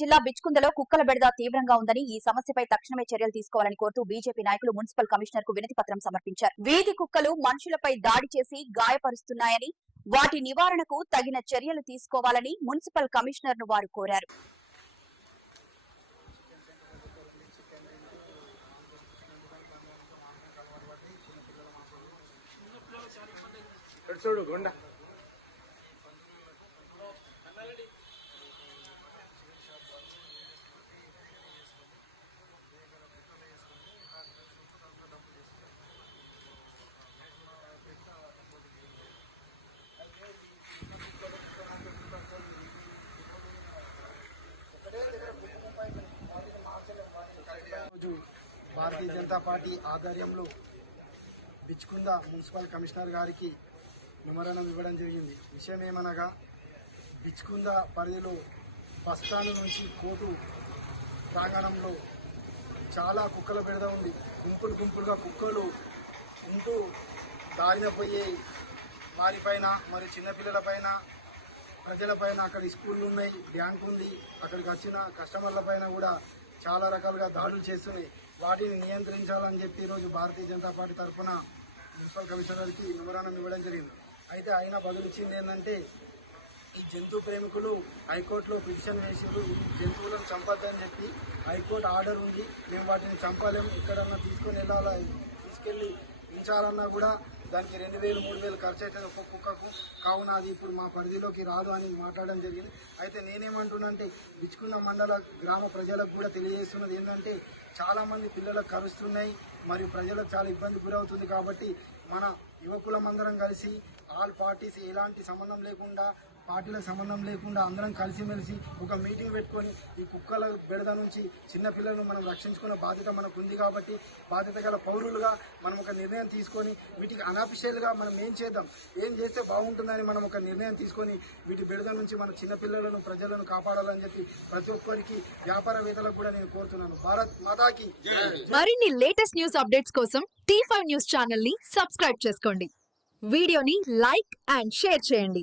జిల్లా బిచ్కుందలో కుక్కల బెడద తీవ్రంగా ఉందని ఈ సమస్యపై తక్షణమే చర్యలు తీసుకోవాలని కోరుతూ బీజేపీ నాయకులు మున్సిపల్ కమిషనర్కు వినతి పత్రం సమర్పించారు. వీధి కుక్కలు మనుషులపై దాడి చేసి గాయపరుస్తున్నాయని వాటి నివారణకు తగిన చర్యలు తీసుకోవాలని మున్సిపల్ కమిషనర్ను వారు కోరారు. చూడు గుండా. ఈరోజు భారతీయ జనతా పార్టీ ఆధ్వర్యంలో బిచ్కుంద మున్సిపల్ కమిషనర్ గారికి నిమరణం ఇవ్వడం జరిగింది. విషయం ఏమనగా బిచ్కుంద పరిధిలో బస్టాండ్ నుంచి కోటు ప్రాంగణంలో చాలా కుక్కల బెడద ఉంది. గుంపులు గుంపులుగా కుక్కలు ఉంటూ దారిన పోయే వారిపైన మరి చిన్నపిల్లల పైన ప్రజలపైన అక్కడ స్కూళ్ళు ఉన్నాయి బ్యాంక్ ఉంది అక్కడికి వచ్చిన కస్టమర్ల పైన కూడా చాలా రకాలుగా దాడులు చేస్తున్నాయి. వాటిని నియంత్రించాలని చెప్పి ఈరోజు భారతీయ జనతా పార్టీ తరఫున మున్సిపల్ కమిషనర్కి నిమరణం ఇవ్వడం జరిగింది. అయితే ఆయన బదులిచ్చింది ఏంటంటే ఈ జంతు ప్రేమికులు హైకోర్టులో పిటిషన్ వేసారు జంతువులను చంపద్దని చెప్పి హైకోర్టు ఆర్డర్ ఉంది. మేము వాటిని చంపలేము ఎక్కడన్నా తీసుకొని వెళ్ళాలా తీసుకెళ్ళి ఉంచాలన్నా కూడా దానికి రెండు వేలు మూడు వేలు ఖర్చు అవుతుంది ఒక్కొక్క కుక్కకు. కావున అది ఇప్పుడు మా పరిధిలోకి రాదు అని మాట్లాడడం జరిగింది. అయితే నేనేమంటున్నానంటే విచ్చుకున్న మండల గ్రామ ప్రజలకు కూడా తెలియజేస్తున్నది ఏంటంటే చాలా మంది పిల్లలకు కరుస్తున్నాయి మరియు ప్రజలకు చాలా ఇబ్బంది గురవుతుంది కాబట్టి మన యువకులమందరం కలిసి ఆల్ పార్టీస్ ఎలాంటి సంబంధం లేకుండా పార్టీలకు సంబంధం లేకుండా అందరం కలిసిమెలిసి ఒక మీటింగ్ పెట్టుకొని ఈ కుక్కల బెడద నుంచి చిన్నపిల్లలను మనం రక్షించుకునే బాధ్యత మనకు ఉంది కాబట్టి బాధ్యత గల పౌరులుగా మనం ఒక నిర్ణయం తీసుకొని వీటికి అనాఫిషియల్గా మనం ఏం చేద్దాం? ఏం చేస్తే బాగుంటుందని మనం ఒక నిర్ణయం తీసుకొని వీటి బెడద నుంచి మన చిన్నపిల్లలను ప్రజలను కాపాడాలని చెప్పి ప్రతి ఒక్కరికి వ్యాపారవేత్తలకు కూడా నేను కోరుతున్నాను. భారత్ మాతాకి మరిన్ని లేటెస్ట్ న్యూస్ అప్డేట్స్ కోసం టీ ఫైవ్ న్యూస్ ఛానల్ని సబ్స్క్రైబ్ చేసుకోండి. వీడియోని లైక్ అండ్ షేర్ చేయండి.